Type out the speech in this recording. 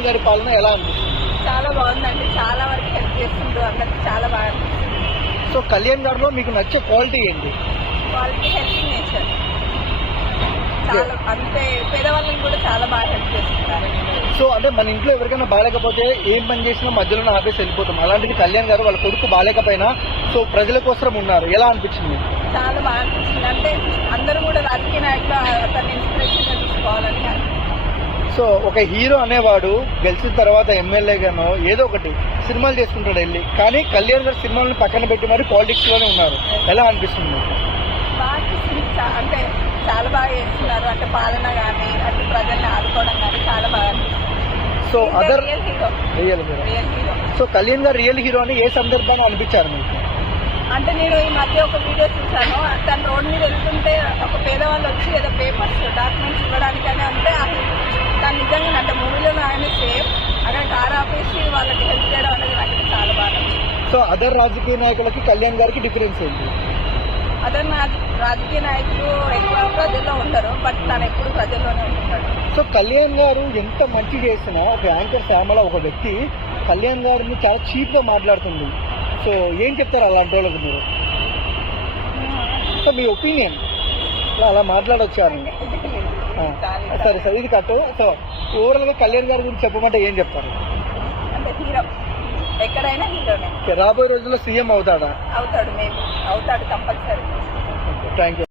కళ్యాణ్ గారి పాలన ఎలా అనిపిస్తుంది? చాలా బాగుందండి. చాలా వరకు హెల్ప్ చేస్తుండ్రు అందరికి. చాలా బాగా అనిపిస్తుంది. సో కళ్యాణ్ గారిలో మీకు నచ్చే క్వాలిటీ ఏంటి? వాళ్ళకి హెల్పింగ్ నేచర్. చాలా అంతే పేదవాళ్ళని కూడా చాలా బాగా హెల్ప్ చేస్తున్నారు. సో అంటే మన ఇంట్లో ఎవరికైనా బాగాలేకపోతే ఏం పని చేసినా మధ్యలో ఆపేసి వెళ్ళిపోతాం. అలాంటిది కళ్యాణ్ గారు వాళ్ళ కొడుకు బాగాలేకపోయినా సో ప్రజల కోసం ఉన్నారు. ఎలా అనిపించింది? చాలా బాగా అనిపిస్తుంది. అంటే అందరూ కూడా రాజకీయ నాయకులు అతన్ని ఇన్స్పిరేషన్ గా తీసుకోవాలని అనిపిస్తుంది. సో ఒక హీరో అనేవాడు గెలిచిన తర్వాత ఎమ్మెల్యేగానో ఏదో ఒకటి సినిమాలు చేసుకుంటాడు వెళ్ళి, కానీ కళ్యాణ్ గారు సినిమాలను పక్కన పెట్టి మరి పాలిటిక్స్ లోనే ఉన్నారు. ఎలా అనిపిస్తుంది? బాగా అనిపిస్తుంది. అంటే చాలా బాగా చేస్తున్నారు. అంటే పాలన కానీ అటు ప్రజల్ని ఆదుకోవడం కానీ చాలా బాగా అనిపిస్తుంది. So other real hero. Real hero. Real hero. So Kalyan గారు రియల్ హీరో అని ఏ సందర్భంగా అనిపించారు మీకు? అంటే నేను ఈ మధ్య ఒక వీడియో చూసాను. తను రోడ్ మీద వెళ్తుంటే ఒక పేదవాళ్ళు వచ్చి ఏదో పేపర్స్ డాక్యుమెంట్స్ ఇవ్వడానికి అని అంటే తను నిజంగా అంటే మూవీలో ఆయన సేమ్ అక్కడ కార్ ఆపేసి వాళ్ళకి హెల్ప్ చేయడం అనేది నాకు చాలా బాగా నచ్చింది. సో అదర్ రాజకీయ నాయకులకి కళ్యాణ్ గారికి డిఫరెన్స్ ఏంటి? అదే రాజకీయ నాయకులు ఎక్కువ ప్రజల్లో ఉండరు, బట్ తను ఎప్పుడు ప్రజల్లోనే ఉంటున్నాడు. సో కళ్యాణ్ గారు ఎంత మంచి చేసినా ఒక యాంకర్ శ్యామల ఒక వ్యక్తి కళ్యాణ్ గారిని చాలా చీప్ గా మాట్లాడుతుంది. సో ఏం చెప్తారు అలాంటి వాళ్ళకి మీరు? సో మీ ఒపీనియన్ అలా మాట్లాడొచ్చారు. సరే సరే ఇది కట్టు. సో ఓవరాల్ గా కళ్యాణ్ గారి గురించి చెప్పమంటే ఏం చెప్తారు? అంటే హీరో ఎక్కడైనా హీరోనే. రాబోయే రోజుల్లో సీఎం అవుతాడా? అవుతాడు, మేము అవుతాడు కంపల్సరీ. Thank you.